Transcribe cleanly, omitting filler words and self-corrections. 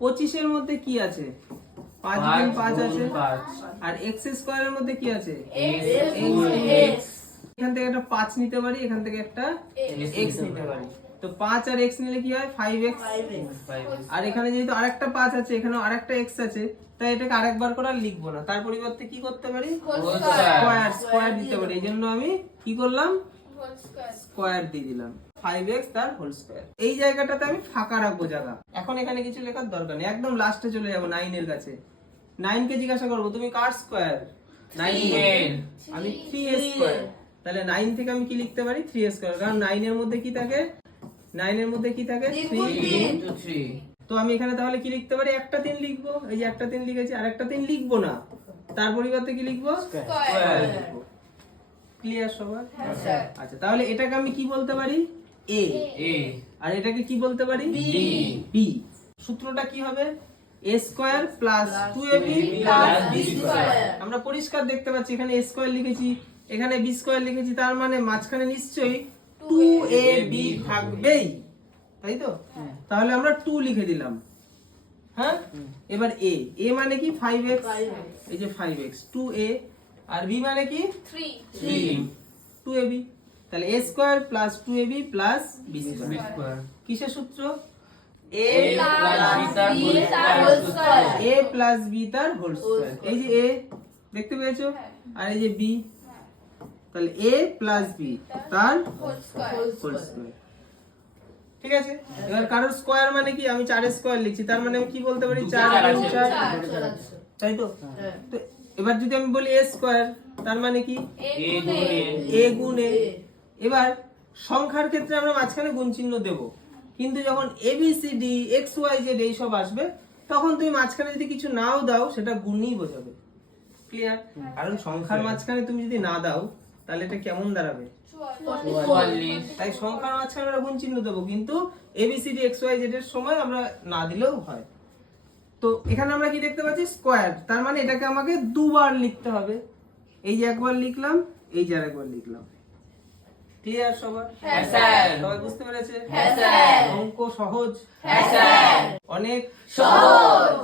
25 এর মধ্যে কি আছে? 5 গুণ 5 আছে, আর x স্কয়ারের মধ্যে কি আছে? x। এখান থেকে একটা 5 নিতে পারি, এখান থেকে একটা x নিতে পারি। তো 5 আর x নিলে কি হয়? 5x। আর এখানে যেহেতু আরেকটা 5 আছে, এখানে আরেকটা x আছে, তাই এটাকে আরেকবার করে আর লিখবো না, তার পরিবর্তে কি করতে পারি? স্কয়ার দিতে পারি। এইজন্য আমি কি করলাম? স্কয়ার দিয়ে দিলাম। 5x তার হোল স্কয়ার। এই জায়গাটাতে আমি ফাঁকা রাখবো জায়গা। এখন এখানে কিছু লেখার দরকার নেই, একদম লাস্টে চলে যাব 9 এর কাছে। 9 কে জিজ্ঞাসা করবো তুমি কার স্কয়ার? 9 এর। আমি 3a স্কয়ার। তাহলে 9 থেকে আমি কি লিখতে পারি? 3a স্কয়ার, কারণ 9 এর মধ্যে কি থাকে? 9 এর মধ্যে কি থাকে? 3 তো আমি এখানে তাহলে কি লিখতে পারি? একটা 3 লিখবো। এই যে একটা 3 লিখেছি, আর একটা 3 লিখবো না, তার পরিবর্তে কি লিখবো? স্কয়ার লিখবো। ক্লিয়ার সবার? আচ্ছা, তাহলে এটাকে আমি কি বলতে পারি? a। আর এটাকে কি বলতে পারি? b। সূত্রটা কি হবে? a square plus 2ab plus b square. আমরা পরিষ্কার দেখতে পাচ্ছি এখানে a স্কয়ার লিখেছি, এখানে b স্কয়ার লিখেছি, তার মানে মাঝখানে নিশ্চয়ই 2ab থাকবেই, তাই তো? তাহলে আমরা 2 লিখে দিলাম। হ্যাঁ, এবার a মানে কি? 5x। এই যে 5x, 2a। আর b মানে কি? 3, 2ab। তাহলে a square plus 2ab plus b square. কিসের সূত্র? a প্লাস b তার হোল স্কয়ার। এই যে a দেখতে পেয়েছো, আর এই যে b, তাহলে a প্লাস b তার হোল স্কয়ার। ঠিক আছে? এবার কারোর স্কয়ার মানে কি? আমি 4 এর স্কয়ার লিখছি, তার মানে আমি কি বলতে পারি? 4 গুণ 4, তাই তো? তো এবার যদি আমি বলি a স্কয়ার, তার মানে কি? a গুণ a। এবার সংখ্যার ক্ষেত্রে আমরা মাঝখানে গুণ চিহ্ন দেব, কিন্তু যখন a b c d x y z এই সব আসবে, তখন তুমি মাঝখানে যদি কিছু নাও দাও, সেটা গুণই বোঝাবে। ক্লিয়ার? কারণ সংখ্যার মাঝখানে তুমি যদি না দাও, তাহলে এটা কেমন দাঁড়াবে? 44। তাই সংখ্যার মাঝখানে আমরা গুণ চিহ্ন দেবো, কিন্তু a b c d x y z এর সময় আমরা না দিলেও হয়। তো এখানে আমরা কি দেখতে পাচ্ছি? স্কয়ার। তার মানে এটাকে আমাকে দুবার লিখতে হবে। এই যে একবার লিখলাম, এই যে আরেকবার লিখলাম। ক্লিয়ার সবার? হ্যাঁ স্যার। সবাই বুঝতে পেরেছে? হ্যাঁ স্যার। অঙ্ক সহজ? হ্যাঁ স্যার। অনেক সহজ।